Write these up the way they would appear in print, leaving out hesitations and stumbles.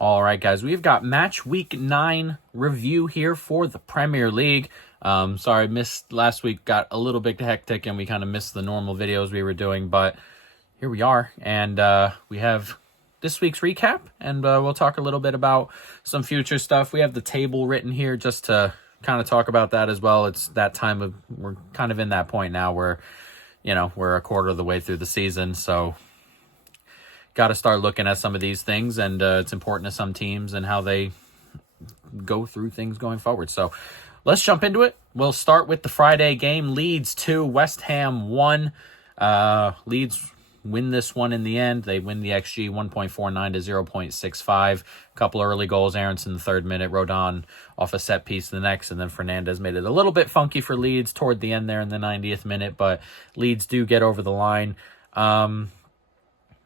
All right, guys, we've got match week 9 review here for the Premier League. Sorry, missed last week, got a little bit hectic and we kind of missed the normal videos we were doing, but here we are. And we have this week's recap, and we'll talk a little bit about some future stuff. We have the table written here just to kind of talk about that as well. It's that time of, we're kind of in that point now where, you know, we're a quarter of the way through the season, so got to start looking at some of these things, and it's important to some teams and how they go through things going forward. So let's jump into it. We'll start with the Friday game. Leeds 2, West Ham 1. Leeds win this one in the end. They win the XG 1.49 to 0.65. A couple early goals. Aronson in the 3rd minute, Rodon off a set piece the next, and then Fernandez made it a little bit funky for Leeds toward the end there in the 90th minute, but Leeds do get over the line.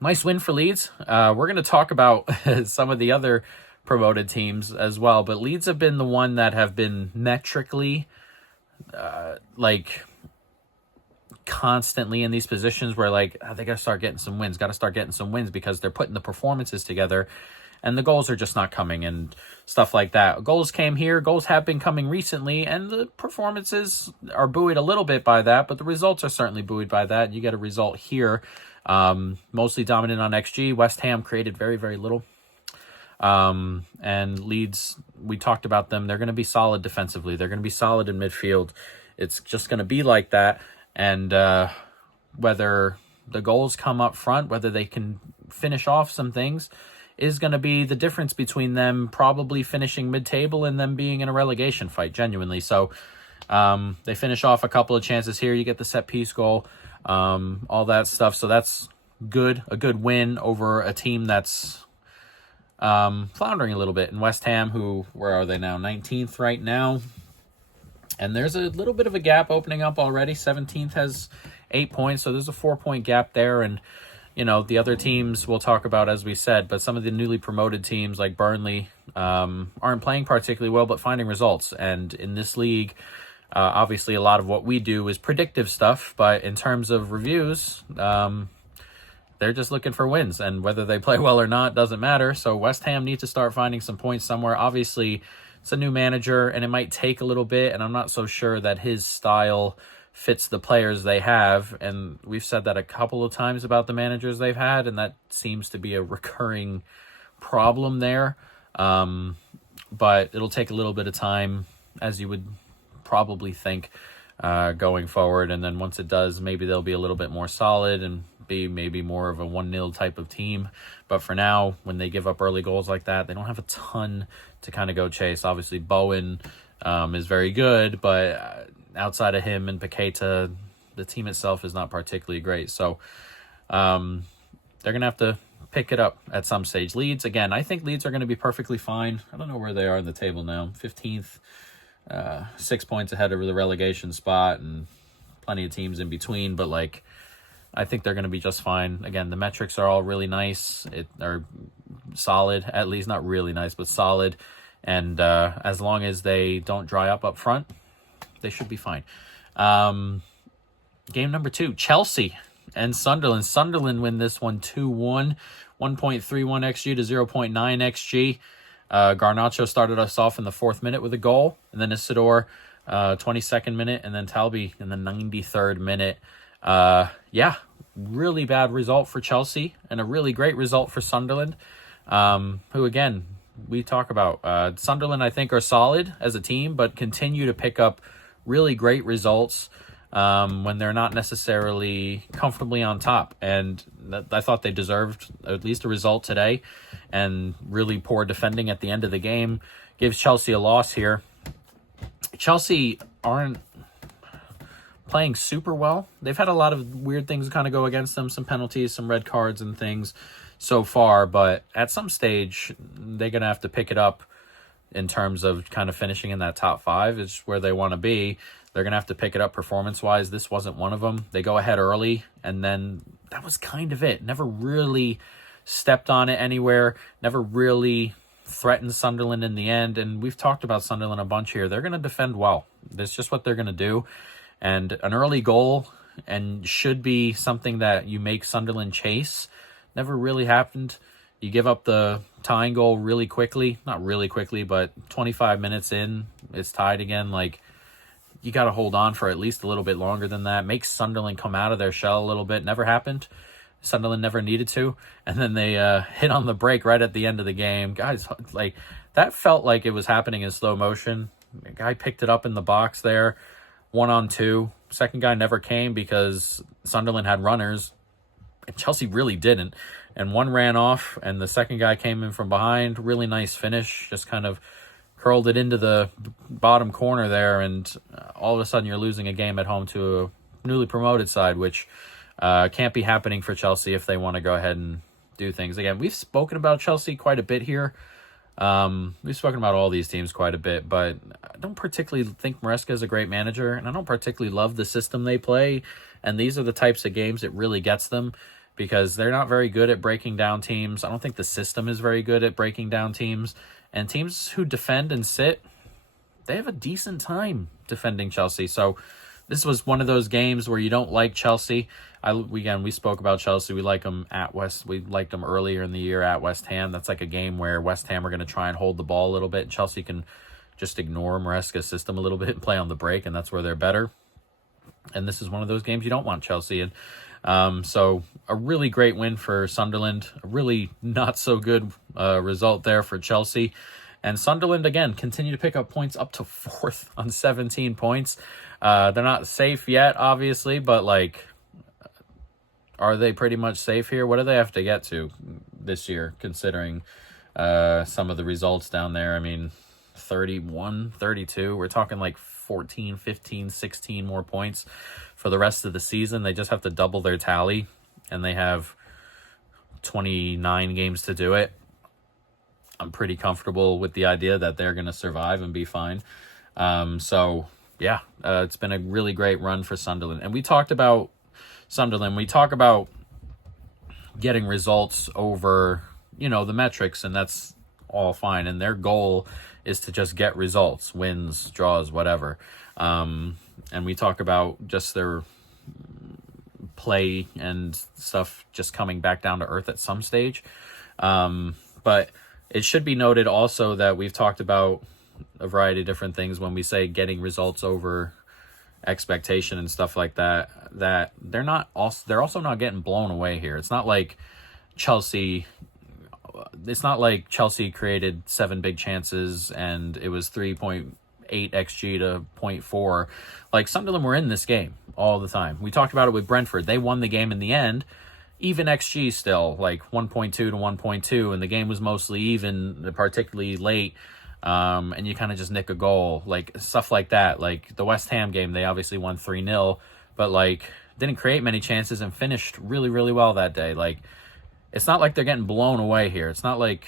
Nice win for Leeds. We're going to talk about some of the other promoted teams as well, but Leeds have been the one that have been metrically constantly in these positions where they got to start getting some wins, because they're putting the performances together and the goals are just not coming and stuff like that. Goals came here, goals have been coming recently, and the performances are buoyed a little bit by that, but the results are certainly buoyed by that. You get a result here. Mostly dominant on XG. West Ham created very, very little. And Leeds, we talked about them. They're going to be solid defensively. They're going to be solid in midfield. It's just going to be like that. And whether the goals come up front, whether they can finish off some things, is going to be the difference between them probably finishing mid-table and them being in a relegation fight, genuinely. So they finish off a couple of chances here. You get the set-piece goal. All that stuff. So that's good. A good win over a team that's floundering a little bit. In West Ham, where are they now? 19th right now. And there's a little bit of a gap opening up already. 17th has 8 points, so there's a 4-point gap there. And, you know, the other teams we'll talk about, as we said, but some of the newly promoted teams like Burnley aren't playing particularly well, but finding results. And in this league, obviously, a lot of what we do is predictive stuff, but in terms of reviews, they're just looking for wins, and whether they play well or not doesn't matter. So West Ham needs to start finding some points somewhere. Obviously, it's a new manager, and it might take a little bit, and I'm not so sure that his style fits the players they have, and we've said that a couple of times about the managers they've had, and that seems to be a recurring problem there. But it'll take a little bit of time, as you would probably think, going forward, and then once it does, maybe they'll be a little bit more solid and be maybe more of a 1-0 type of team. But for now, when they give up early goals like that, they don't have a ton to kind of go chase. Obviously, Bowen is very good, but outside of him and Paqueta, the team itself is not particularly great. So they're going to have to pick it up at some stage. Leeds, again, I think Leeds are going to be perfectly fine. I don't know where they are in the table now. 15th. 6 points ahead of the relegation spot, and plenty of teams in between, but I think they're going to be just fine. Again, the metrics are all really nice. Are solid, at least not really nice, but solid. And as long as they don't dry up front, they should be fine. Game number 2, Chelsea and Sunderland. Sunderland win this one 2-1, 1.31 XG to 0.9 XG. Garnacho started us off in the 4th minute with a goal, and then Isidore, 22nd minute, and then Talby in the 93rd minute. Really bad result for Chelsea, and a really great result for Sunderland, who, again, we talk about. Sunderland, I think, are solid as a team, but continue to pick up really great results when they're not necessarily comfortably on top. And I thought they deserved at least a result today, and really poor defending at the end of the game gives Chelsea a loss here. Chelsea aren't playing super well. They've had a lot of weird things kind of go against them, some penalties, some red cards and things so far, but at some stage they're going to have to pick it up in terms of kind of finishing in that top 5 is where they want to be. They're going to have to pick it up performance-wise. This wasn't one of them. They go ahead early, and then that was kind of it. Never really stepped on it anywhere, never really threatened Sunderland in the end, and we've talked about Sunderland a bunch here. They're going to defend well. That's just what they're going to do, and an early goal and should be something that you make Sunderland chase. Never really happened You give up the tying goal really quickly. Not really quickly, but 25 minutes in, it's tied again. Like, you got to hold on for at least a little bit longer than that. Make Sunderland come out of their shell a little bit. Never happened. Sunderland never needed to. And then they hit on the break right at the end of the game. Guys, like, that felt like it was happening in slow motion. The guy picked it up in the box there, 1-on-2. Second guy never came because Sunderland had runners, and Chelsea really didn't. And one ran off, and the second guy came in from behind. Really nice finish. Just kind of curled it into the bottom corner there, and all of a sudden you're losing a game at home to a newly promoted side, which can't be happening for Chelsea if they want to go ahead and do things. Again, we've spoken about Chelsea quite a bit here. We've spoken about all these teams quite a bit, but I don't particularly think Maresca is a great manager, and I don't particularly love the system they play, and these are the types of games that really gets them, because they're not very good at breaking down teams. I don't think the system is very good at breaking down teams. And teams who defend and sit, they have a decent time defending Chelsea. So this was one of those games where you don't like Chelsea. We spoke about Chelsea. We like them at West. We liked them earlier in the year at West Ham. That's like a game where West Ham are going to try and hold the ball a little bit. Chelsea can just ignore Maresca's system a little bit and play on the break, and that's where they're better. And this is one of those games you don't want Chelsea in. So a really great win for Sunderland, a really not so good result there for Chelsea. And Sunderland, again, continue to pick up points up to 4th on 17 points. They're not safe yet, obviously, but like, are they pretty much safe here? What do they have to get to this year, considering some of the results down there? I mean, 31, 32, we're talking like 14, 15, 16 more points for the rest of the season. They just have to double their tally, and they have 29 games to do it. I'm pretty comfortable with the idea that they're going to survive and be fine. It's been a really great run for Sunderland. And we talked about Sunderland. We talk about getting results over, the metrics, and that's all fine. And their goal is to just get results, wins, draws, whatever. And we talk about just their play and stuff just coming back down to earth at some stage. But it should be noted also that we've talked about a variety of different things when we say getting results over expectation and stuff like that, that they're also not getting blown away here. It's not like Chelsea created 7 big chances and it was 3.8 XG to 0.4. Like, Sunderland were in this game all the time. We talked about it with Brentford. They won the game in the end. Even XG still, like 1.2 to 1.2, and the game was mostly even, particularly late. And you kind of just nick a goal, like stuff like that. Like the West Ham game, they obviously won 3-0, but like didn't create many chances and finished really, really well that day. Like, it's not like they're getting blown away here. It's not like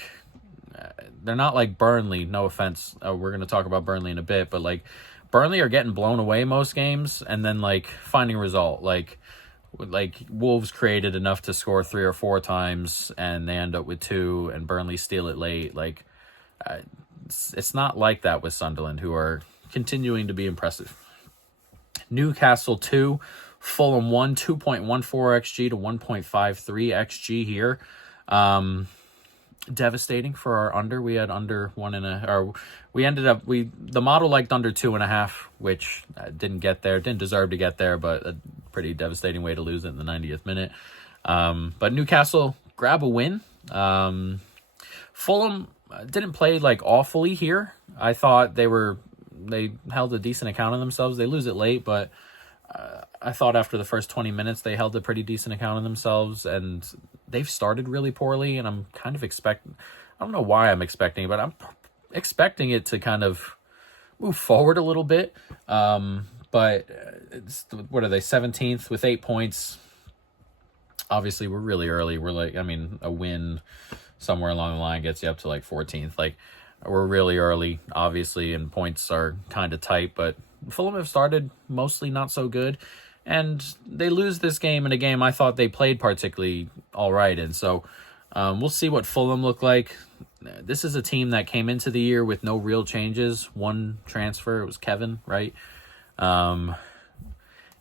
they're not like Burnley. No offense, we're going to talk about Burnley in a bit, but like Burnley are getting blown away most games and then like finding a result. Like Wolves created enough to score 3 or 4 times and they end up with 2, and Burnley steal it late. Like, it's not like that with Sunderland, who are continuing to be impressive. Newcastle 2, Fulham 1, 2.14 XG to 1.53 XG here. Devastating for our under. We had under 1.5, or we ended up, the model liked under 2.5, which didn't get there, didn't deserve to get there, but a pretty devastating way to lose it in the 90th minute. But Newcastle grab a win. Fulham didn't play like awfully here. I thought they held a decent account of themselves. They lose it late, but I thought after the first 20 minutes they held a pretty decent account of themselves, and they've started really poorly, and I'm kind of I don't know why I'm expecting it, but I'm expecting it to kind of move forward a little bit. But what are they, 17th with 8 points? Obviously, we're really early. We're like, a win somewhere along the line gets you up to like 14th. Like, we're really early, obviously, and points are kind of tight, but Fulham have started mostly not so good, and they lose this game in a game I thought they played particularly all right in. So we'll see what Fulham look like. This is a team that came into the year with no real changes. One transfer, it was Kevin, right? And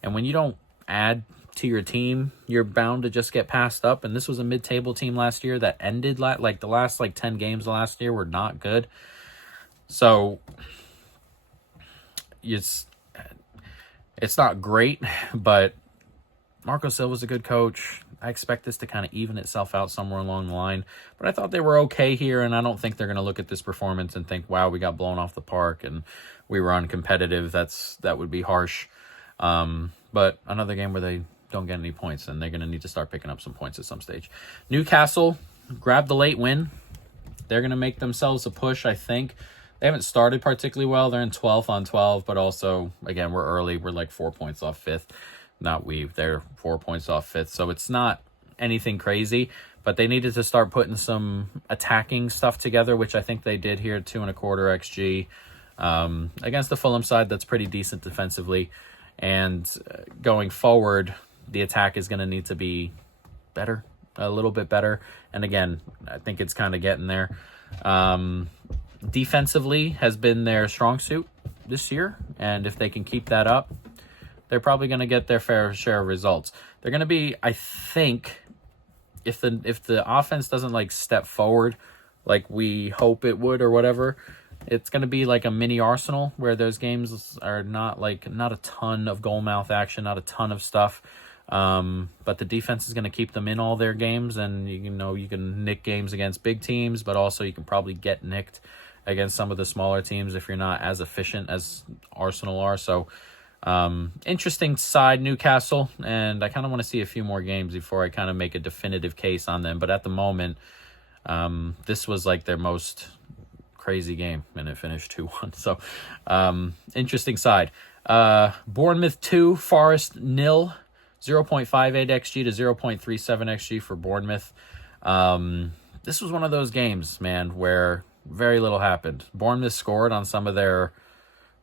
when you don't add top-tier team, you're bound to just get passed up. And this was a mid-table team last year that ended, like, the last, 10 games last year were not good. So, it's not great, but Marco Silva's a good coach. I expect this to kind of even itself out somewhere along the line. But I thought they were okay here, and I don't think they're going to look at this performance and think, wow, we got blown off the park and we were uncompetitive. That would be harsh. But another game where they don't get any points, and they're going to need to start picking up some points at some stage. Newcastle grabbed the late win. They're going to make themselves a push, I think. They haven't started particularly well. They're in 12th on 12, but also, again, we're early. We're like 4 points off 5th. They're 4 points off 5th. So it's not anything crazy, but they needed to start putting some attacking stuff together, which I think they did here, 2.25 XG. Against the Fulham side, that's pretty decent defensively. And going forward, the attack is going to need to be better, a little bit better. And again, I think it's kind of getting there. Defensively has been their strong suit this year, and if they can keep that up, they're probably going to get their fair share of results. They're going to be, I think, if the offense doesn't like step forward like we hope it would or whatever, it's going to be like a mini Arsenal where those games are not a ton of goal mouth action, not a ton of stuff. But the defense is going to keep them in all their games, and you can nick games against big teams, but also you can probably get nicked against some of the smaller teams if you're not as efficient as Arsenal are. So interesting side, Newcastle, and I kind of want to see a few more games before I kind of make a definitive case on them. But at the moment, this was like their most crazy game, and it finished 2-1. So interesting side. Bournemouth 2, Forest 0, 0.58 XG to 0.37 XG for Bournemouth. This was one of those games, man, where very little happened. Bournemouth scored on some of their,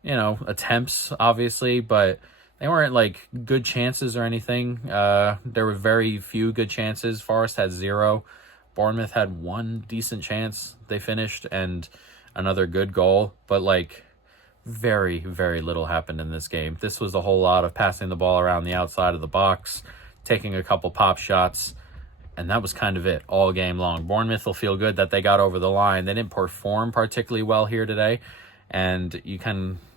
attempts, obviously, but they weren't like good chances or anything. There were very few good chances. Forest had 0. Bournemouth had 1 decent chance. They finished, and another good goal, but like very, very little happened in this game. This was a whole lot of passing the ball around the outside of the box, taking a couple pop shots, and that was kind of it all game long. Bournemouth will feel good that they got over the line. They didn't perform particularly well here today, and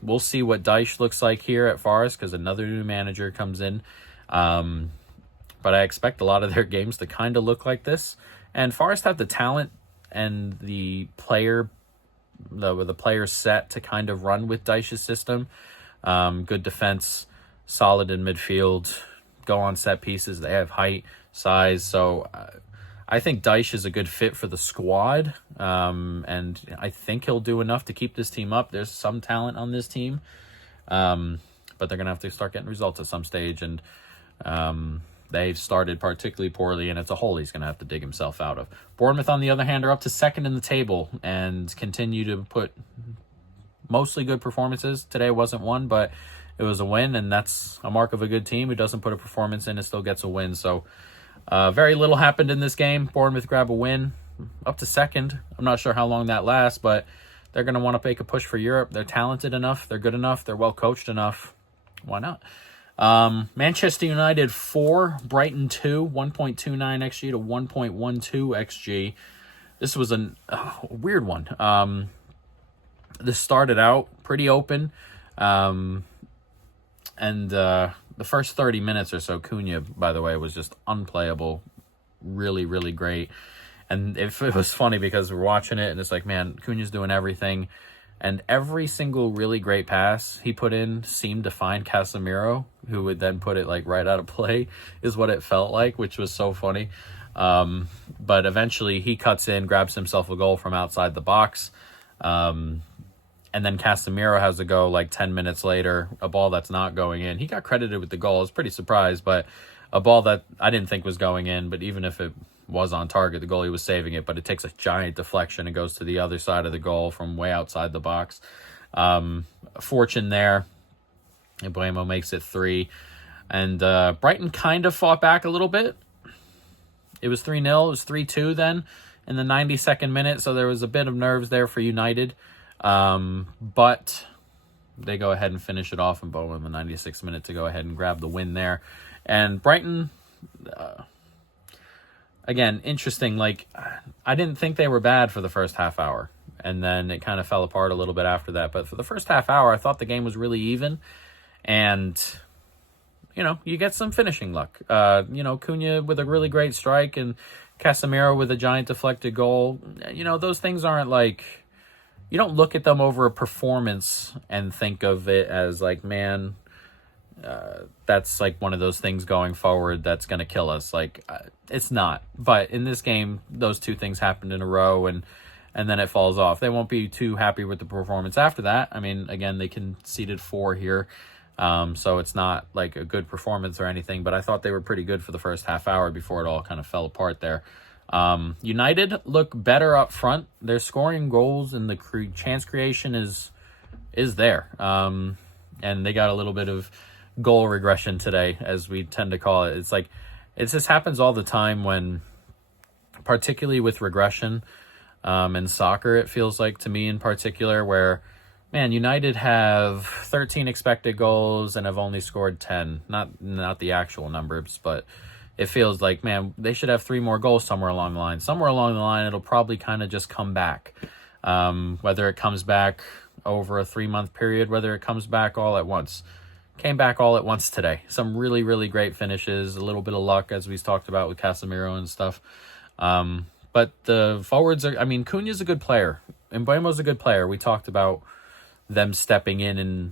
we'll see what Dyche looks like here at Forest because another new manager comes in. But I expect a lot of their games to kind of look like this. And Forest have the talent and the player set to kind of run with Dyche's system. Good defense, solid in midfield, go on set pieces. They have height, size. So I think Dyche is a good fit for the squad. And I think he'll do enough to keep this team up. There's some talent on this team. But they're going to have to start getting results at some stage. And they've started particularly poorly, and it's a hole he's going to have to dig himself out of. Bournemouth, on the other hand, are up to 2nd in the table and continue to put mostly good performances. Today wasn't one, but it was a win, and that's a mark of a good team who doesn't put a performance in and still gets a win. So very little happened in this game. Bournemouth grab a win, up to 2nd. I'm not sure how long that lasts, but they're going to want to make a push for Europe. They're talented enough. They're good enough. They're well coached enough. Why not? Manchester United 4, Brighton 2, 1.29 XG to 1.12 XG. This was a weird one. This started out pretty open. And the first 30 minutes or so, Cunha, by the way, was just unplayable. Really, really great. And it was funny because we're watching it and it's like, man, Cunha's doing everything. And every single really great pass he put in seemed to find Casemiro, who would then put it like right out of play, is what it felt like, which was so funny. But eventually he cuts in, grabs himself a goal from outside the box. And then Casemiro has a go like 10 minutes later, a ball that's not going in. He got credited with the goal. I was pretty surprised, but a ball that I didn't think was going in, but even if it was on target, the goalie was saving it, but it takes a giant deflection and goes to the other side of the goal from way outside the box. Fortune there. Ibrahimo makes it 3. And Brighton kind of fought back a little bit. It was 3-0. It was 3-2 then in the 92nd minute, so there was a bit of nerves there for United. But they go ahead and finish it off, and Bowen in the 96th minute to go ahead and grab the win there. And Brighton, again, interesting. Like, I didn't think they were bad for the first half hour, and then it kind of fell apart a little bit after that. But for the first half hour, I thought the game was really even, and you get some finishing luck. Cunha with a really great strike and Casemiro with a giant deflected goal. Those things aren't like, you don't look at them over a performance and think of it as like, man, that's like one of those things going forward that's going to kill us. Like, it's not. But in this game, those two things happened in a row, and then it falls off. They won't be too happy with the performance after that. I mean, again, they conceded 4 here. So it's not like a good performance or anything, but I thought they were pretty good for the first half hour before it all kind of fell apart there. United look better up front. They're scoring goals, and the chance creation is there. And they got a little bit of goal regression today, as we tend to call it. It's like, it just happens all the time when, particularly with regression, in soccer, it feels like to me in particular, where, man, United have 13 expected goals and have only scored 10. Not the actual numbers, but it feels like, man, they should have 3 more goals somewhere along the line. Somewhere along the line, it'll probably kind of just come back. Whether it comes back over a 3-month period, whether it comes back all at once. Came back all at once today. Some really, really great finishes, a little bit of luck, as we talked about with Casemiro and stuff. But the forwards are, I mean, Cunha's a good player. Mbeumo's a good player. We talked about them stepping in and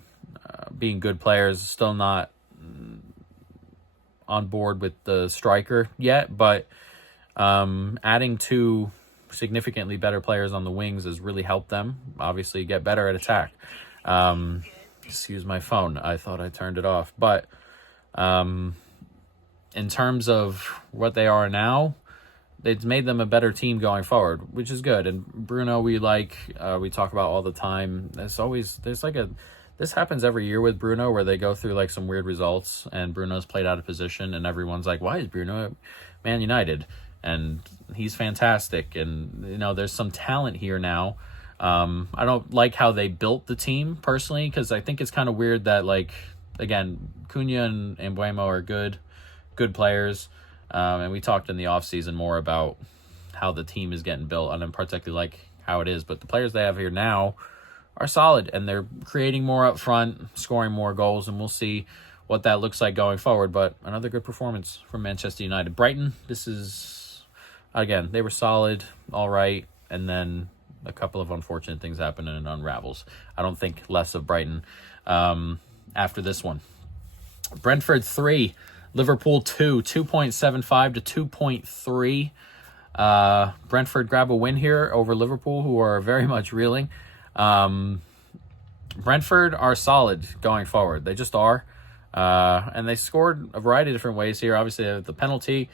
being good players. Still not on board with the striker yet, but adding 2 significantly better players on the wings has really helped them obviously get better at attack. Excuse my phone, I thought I turned it off. But in terms of what they are now, it's made them a better team going forward, which is good. And Bruno, we talk about all the time. This happens every year with Bruno, where they go through like some weird results and Bruno's played out of position and everyone's like, why is Bruno at Man United? And he's fantastic. And, there's some talent here now. I don't like how they built the team personally, because I think it's kind of weird that, like, again, Cunha and Mbeumo are good players. And we talked in the offseason more about how the team is getting built. I don't particularly like how it is, but the players they have here now are solid, and they're creating more up front, scoring more goals, and we'll see what that looks like going forward. But another good performance from Manchester United. Brighton, this is, again, they were solid, all right, and then a couple of unfortunate things happen and it unravels. I don't think less of Brighton after this one. Brentford 3, Liverpool 2, 2.75 to 2.3. Brentford grab a win here over Liverpool, who are very much reeling. Brentford are solid going forward. They just are. And they scored a variety of different ways here. Obviously, the penalty.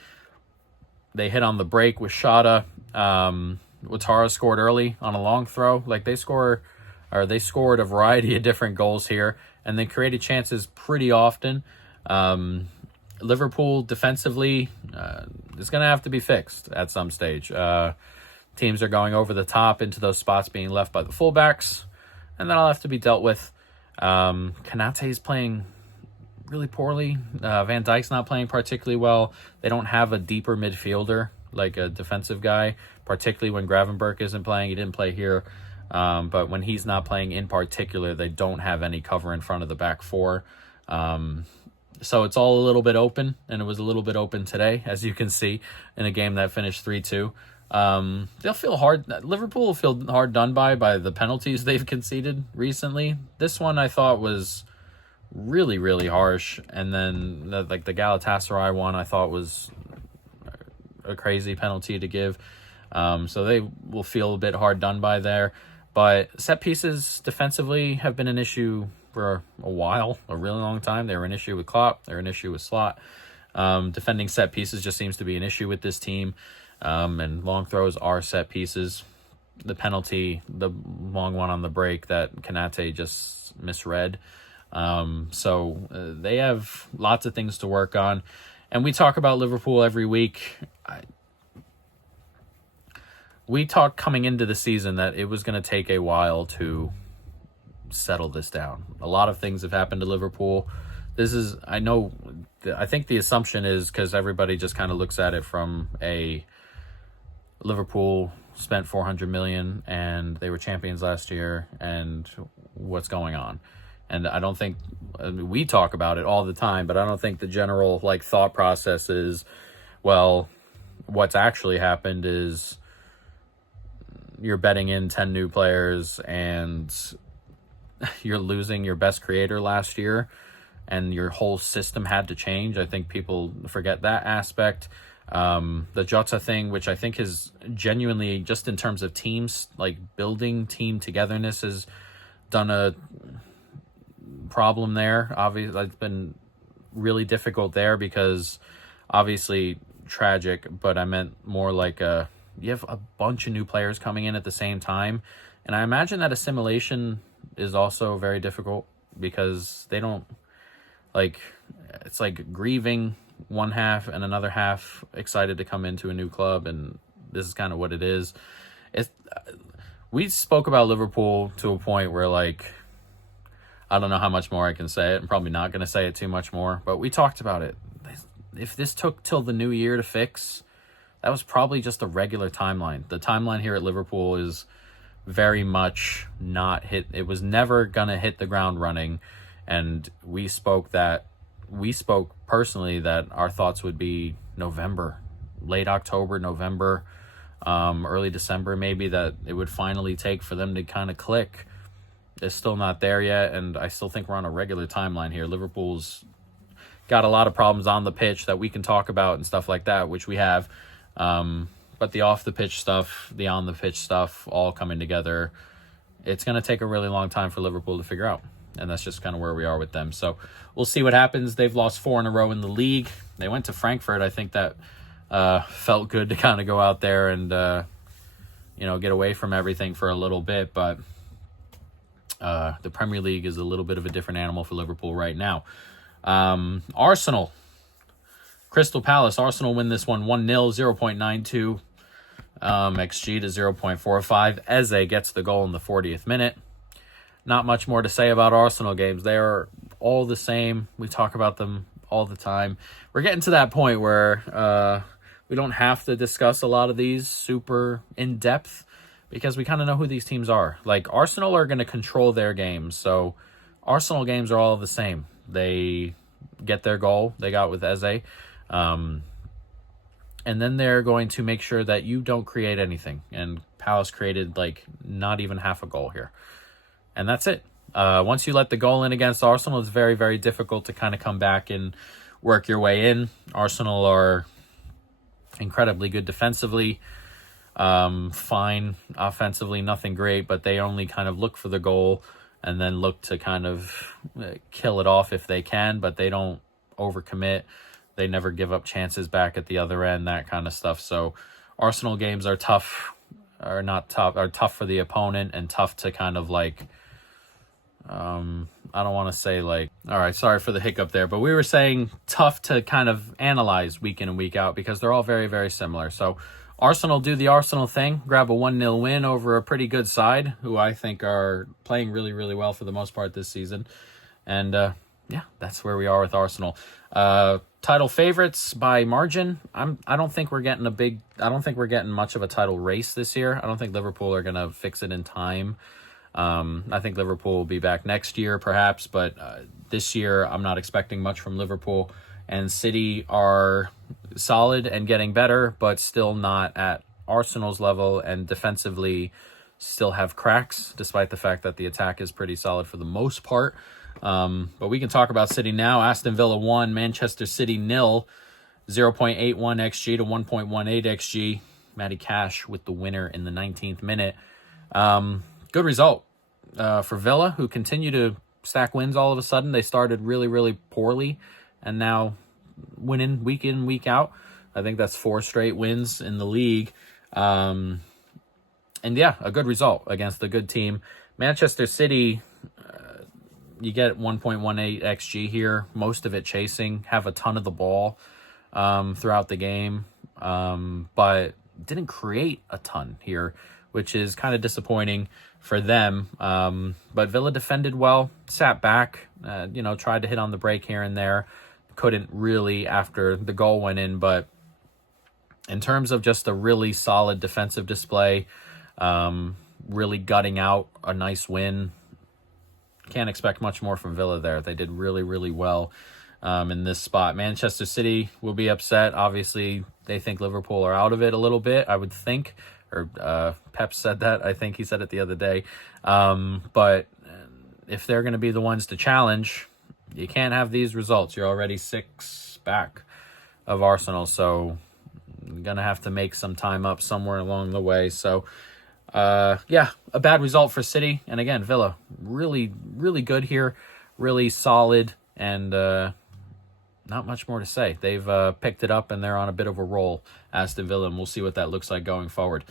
They hit on the break with Shada. Ouattara scored early on a long throw. Like, they scored a variety of different goals here, and they created chances pretty often. Liverpool defensively is going to have to be fixed at some stage. Teams are going over the top into those spots being left by the fullbacks, and that'll have to be dealt with. Konate's playing really poorly. Van Dijk's not playing particularly well. They don't have a deeper midfielder, like a defensive guy, particularly when Gravenberch isn't playing. He didn't play here. But when he's not playing in particular, they don't have any cover in front of the back four. So it's all a little bit open, and it was a little bit open today, as you can see, in a game that finished 3-2. They'll feel hard. Liverpool will feel hard done by the penalties they've conceded recently. This one I thought was really, really harsh. And then the Galatasaray one I thought was a crazy penalty to give. So they will feel a bit hard done by there. But set pieces defensively have been an issue for a while, a really long time. They were an issue with Klopp. They're an issue with Slot. Defending set pieces just seems to be an issue with this team. And long throws are set pieces. The penalty, the long one on the break that Konate just misread. So they have lots of things to work on. And we talk about Liverpool every week. We talked coming into the season that it was going to take a while to settle this down. A lot of things have happened to Liverpool I think the assumption is because everybody just kind of looks at it from a Liverpool spent 400 million and they were champions last year and what's going on. And I don't think we talk about it all the time, but I don't think the general like thought process is, well, what's actually happened is you're betting in 10 new players and you're losing your best creator last year and your whole system had to change. I think people forget that aspect. The Jota thing, which I think is genuinely just in terms of teams, like building team togetherness, has done a problem there. Obviously, it's been really difficult there because obviously tragic, but I meant more like you have a bunch of new players coming in at the same time. And I imagine that assimilation is also very difficult because they don't it's like grieving one half and another half excited to come into a new club, and this is kind of what it is. We spoke about Liverpool to a point where like I don't know how much more I can say it. I'm probably not going to say it too much more, but we talked about it. If this took till the new year to fix, that was probably just a regular timeline. The timeline here at Liverpool is very much not hit. It was never going to hit the ground running, and we spoke personally that our thoughts would be November, late October, November, early December maybe, that it would finally take for them to kind of click. It's still not there yet, and I still think we're on a regular timeline here. Liverpool's got a lot of problems on the pitch that we can talk about and stuff like that, which we have. But the off-the-pitch stuff, the on-the-pitch stuff, all coming together, it's going to take a really long time for Liverpool to figure out. And that's just kind of where we are with them. So we'll see what happens. They've lost 4 in a row in the league. They went to Frankfurt. I think that felt good to kind of go out there and, get away from everything for a little bit. But the Premier League is a little bit of a different animal for Liverpool right now. Arsenal. Crystal Palace. Arsenal win this one 1-0, 0.92 XG to 0.45. Eze gets the goal in the 40th minute. Not much more to say about Arsenal games. They are all the same. We talk about them all the time. We're getting to that point where we don't have to discuss a lot of these super in-depth because we kind of know who these teams are. Like, Arsenal are going to control their games. So Arsenal games are all the same. They get their goal they got with Eze. And then they're going to make sure that you don't create anything. And Palace created not even half a goal here. And that's it. Once you let the goal in against Arsenal, it's very, very difficult to kind of come back and work your way in. Arsenal are incredibly good defensively, fine offensively, nothing great, but they only kind of look for the goal and then look to kind of kill it off if they can, but they don't overcommit. They never give up chances back at the other end, that kind of stuff. So Arsenal games are tough, are tough for the opponent and tough to kind of I don't want to say all right, sorry for the hiccup there, but we were saying tough to kind of analyze week in and week out because they're all very, very similar. So Arsenal do the Arsenal thing, grab a 1-0 win over a pretty good side who I think are playing really, really well for the most part this season. And that's where we are with Arsenal. Title favorites by margin. I don't think we're getting much of a title race this year. I don't think Liverpool are going to fix it in time. I think Liverpool will be back next year, perhaps, but this year I'm not expecting much from Liverpool. And City are solid and getting better, but still not at Arsenal's level, and defensively still have cracks, despite the fact that the attack is pretty solid for the most part. But we can talk about City now. Aston Villa 1, Manchester City 0, 0.81 XG to 1.18 XG. Matty Cash with the winner in the 19th minute. Good result for Villa, who continue to stack wins all of a sudden. They started really, really poorly and now winning week in, week out. I think that's 4 straight wins in the league. A good result against a good team. Manchester City, you get 1.18 XG here, most of it chasing, have a ton of the ball throughout the game, but didn't create a ton here, which is kind of disappointing. for them. But Villa defended well, sat back, tried to hit on the break here and there. Couldn't really after the goal went in, but in terms of just a really solid defensive display, really gutting out a nice win, can't expect much more from Villa there. They did really, really well in this spot. Manchester City will be upset. Obviously, they think Liverpool are out of it a little bit, I would think. Or Pep said that. I think he said it the other day. But if they're going to be the ones to challenge, you can't have these results. You're already 6 back of Arsenal, so you're going to have to make some time up somewhere along the way. So, a bad result for City. And again, Villa, really, really good here. Really solid, and not much more to say. They've picked it up, and they're on a bit of a roll, Aston Villa, and we'll see what that looks like going forward.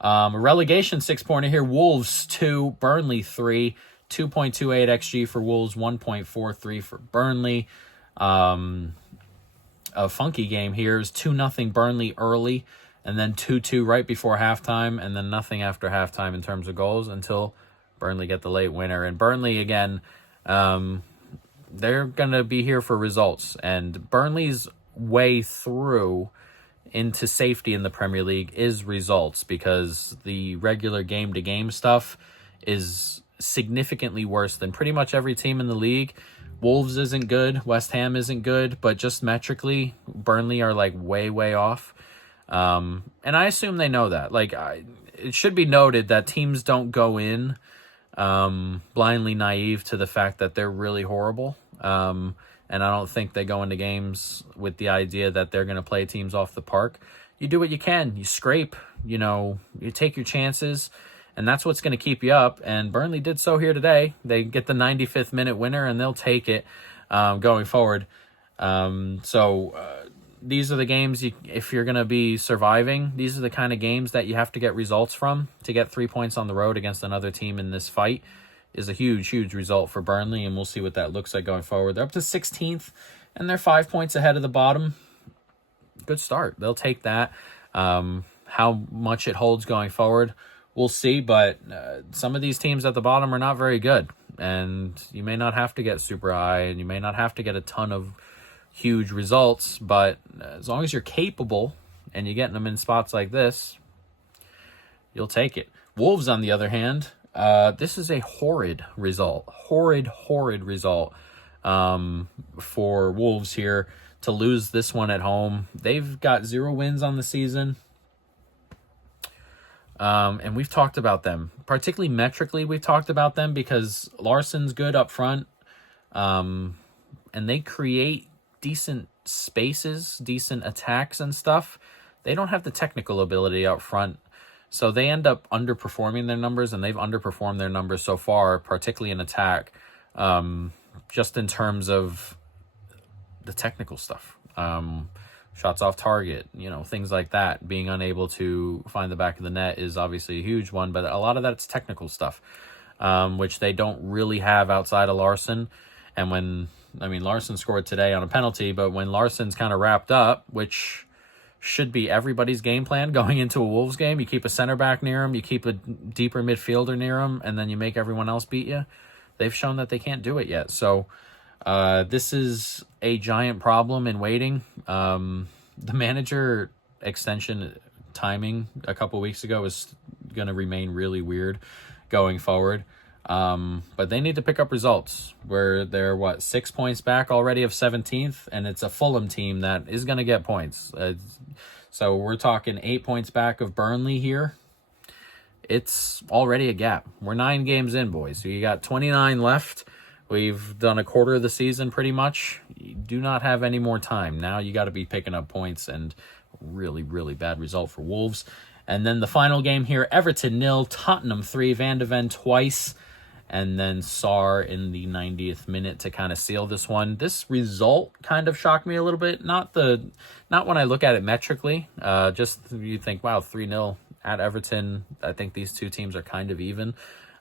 A relegation 6-pointer here. Wolves 2, Burnley 3. 2.28 XG for Wolves, 1.43 for Burnley. A funky game here is 2-0 Burnley early, and then 2-2 right before halftime, and then nothing after halftime in terms of goals until Burnley get the late winner. And Burnley, again, they're going to be here for results. And Burnley's way through into safety in the Premier League is results, because the regular game-to-game stuff is significantly worse than pretty much every team in the league. Wolves isn't good. West Ham isn't good. But just metrically, Burnley are like way, way off. And I assume they know that. It should be noted that teams don't go in blindly naive to the fact that they're really horrible. And I don't think they go into games with the idea that they're going to play teams off the park. You do what you can. You scrape. You take your chances. And that's what's going to keep you up. And Burnley did so here today. They get the 95th minute winner, and they'll take it going forward. These are the games, if you're going to be surviving, these are the kind of games that you have to get results from. To get 3 points on the road against another team in this fight is a huge, huge result for Burnley, and we'll see what that looks like going forward. They're up to 16th, and they're 5 points ahead of the bottom. Good start. They'll take that. How much it holds going forward, we'll see, but some of these teams at the bottom are not very good, and you may not have to get super high, and you may not have to get a ton of huge results, but as long as you're capable and you're getting them in spots like this, you'll take it. Wolves, on the other hand, this is a horrid result. Horrid result for Wolves here to lose this one at home. They've got 0 wins on the season. And we've talked about them, particularly metrically. We've talked about them because Larsson's good up front, and they create decent spaces, decent attacks and stuff. They don't have the technical ability up front, so they end up underperforming their numbers, and they've underperformed their numbers so far, particularly in attack, just in terms of the technical stuff. Shots off target, things like that. Being unable to find the back of the net is obviously a huge one, but a lot of that's technical stuff, which they don't really have outside of Larsson. And Larsson scored today on a penalty, but when Larsson's kind of wrapped up, which should be everybody's game plan going into a Wolves game, you keep a center back near him, you keep a deeper midfielder near him, and then you make everyone else beat you. They've shown that they can't do it yet. So this is a giant problem in waiting. The manager extension timing a couple weeks ago is going to remain really weird going forward. But they need to pick up results where they're 6 points back already of 17th, and it's a Fulham team that is going to get points. So we're talking 8 points back of Burnley here. It's already a gap. We're 9 games in, boys. So you got 29 left. We've done a quarter of the season pretty much. You do not have any more time. Now you got to be picking up points, and really, really bad result for Wolves. And then the final game here, Everton 0, Tottenham 3, Van de Ven twice, and then Sarr in the 90th minute to kind of seal this one. This result kind of shocked me a little bit. Not when I look at it metrically. Just you think, wow, 3-0 at Everton. I think these two teams are kind of even.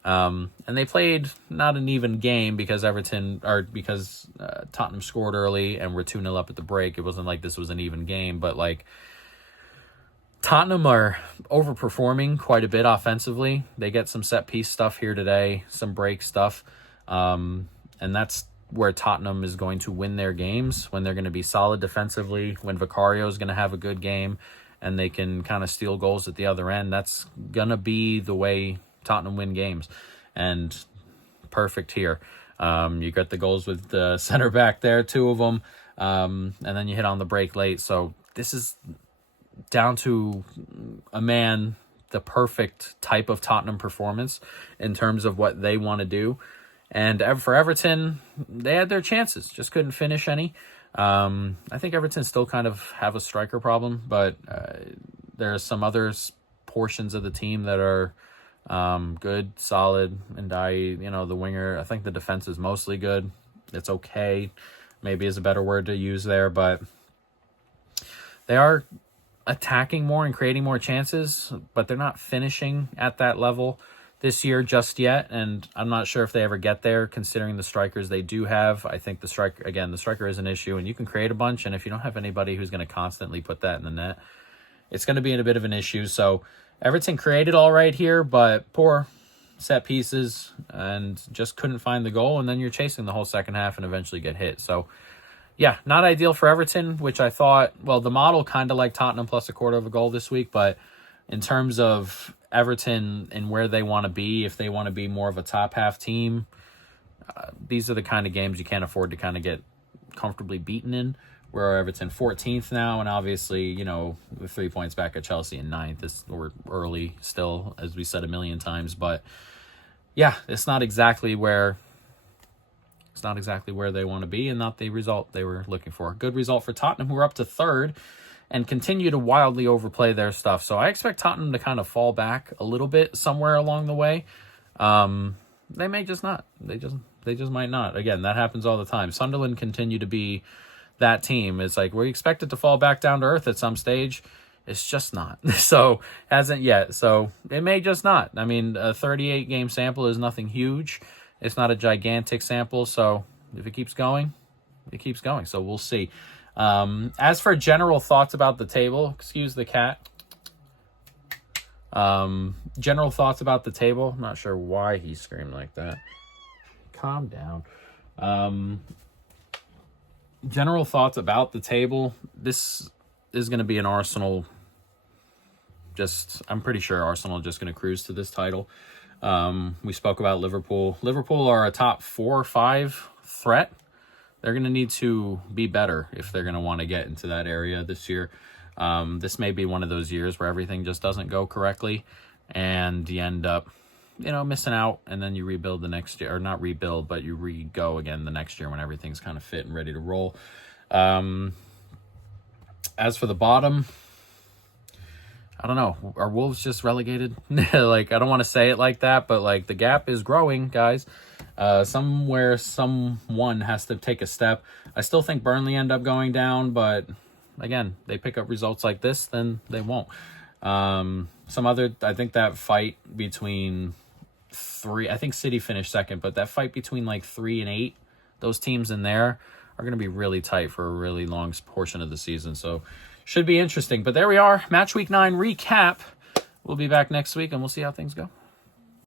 And they played not an even game because Tottenham scored early and were 2-0 up at the break. It wasn't like this was an even game, but Tottenham are overperforming quite a bit offensively. They get some set-piece stuff here today, some break stuff. And that's where Tottenham is going to win their games, when they're going to be solid defensively, when Vicario is going to have a good game, and they can kind of steal goals at the other end. That's going to be the way Tottenham win games. And perfect here. You got the goals with the center back there, 2 of them, and then you hit on the break late. So this is down to a man, the perfect type of Tottenham performance in terms of what they want to do. And for Everton, they had their chances, just couldn't finish any. I think Everton still kind of have a striker problem, but there are some other portions of the team that are good, solid, and the winger. I think the defense is mostly good. It's okay, maybe is a better word to use there, but they are attacking more and creating more chances, but they're not finishing at that level this year just yet, and I'm not sure if they ever get there considering the strikers they do have. I think the striker is an issue, and you can create a bunch, and if you don't have anybody who's going to constantly put that in the net, it's going to be in a bit of an issue. So Everton created all right here, but poor set pieces and just couldn't find the goal, and then you're chasing the whole second half and eventually get hit. So yeah, not ideal for Everton, which I thought, well, the model kind of like Tottenham plus a quarter of a goal this week, but in terms of Everton and where they want to be, if they want to be more of a top half team, these are the kind of games you can't afford to kind of get comfortably beaten in. Where Everton 14th now, and obviously, with 3 points back at Chelsea in 9th. We're early still, as we said a million times, but yeah, it's not exactly where they want to be, and not the result they were looking for. Good result for Tottenham, who are up to 3rd and continue to wildly overplay their stuff. So I expect Tottenham to kind of fall back a little bit somewhere along the way. They may just not. They just might not. Again, that happens all the time. Sunderland continue to be that team. It's like we expect it to fall back down to earth at some stage. It's just not. So hasn't yet. So it may just not. I mean, a 38 game sample is nothing huge. It's not a gigantic sample. So if it keeps going, it keeps going. So we'll see. As for general thoughts about the table, excuse the cat. General thoughts about the table. I'm not sure why he screamed like that. Calm down. General thoughts about the table. This is going to be an Arsenal. I'm pretty sure Arsenal just going to cruise to this title. We spoke about Liverpool. Liverpool are a top 4 or 5 threat. They're going to need to be better if they're going to want to get into that area this year. This may be one of those years where everything just doesn't go correctly, and you end up, missing out, and then you rebuild the next year, or not rebuild, but you re-go again the next year when everything's kind of fit and ready to roll. As for the bottom, I don't know. Are Wolves just relegated? I don't want to say it like that, but the gap is growing, guys. Somewhere someone has to take a step. I still think Burnley end up going down, but again, they pick up results like this, then they won't. I think that fight between 3, I think City finished second, but that fight between 3 and 8, those teams in there are going to be really tight for a really long portion of the season. So should be interesting. But there we are. Match week 9 recap. We'll be back next week and we'll see how things go.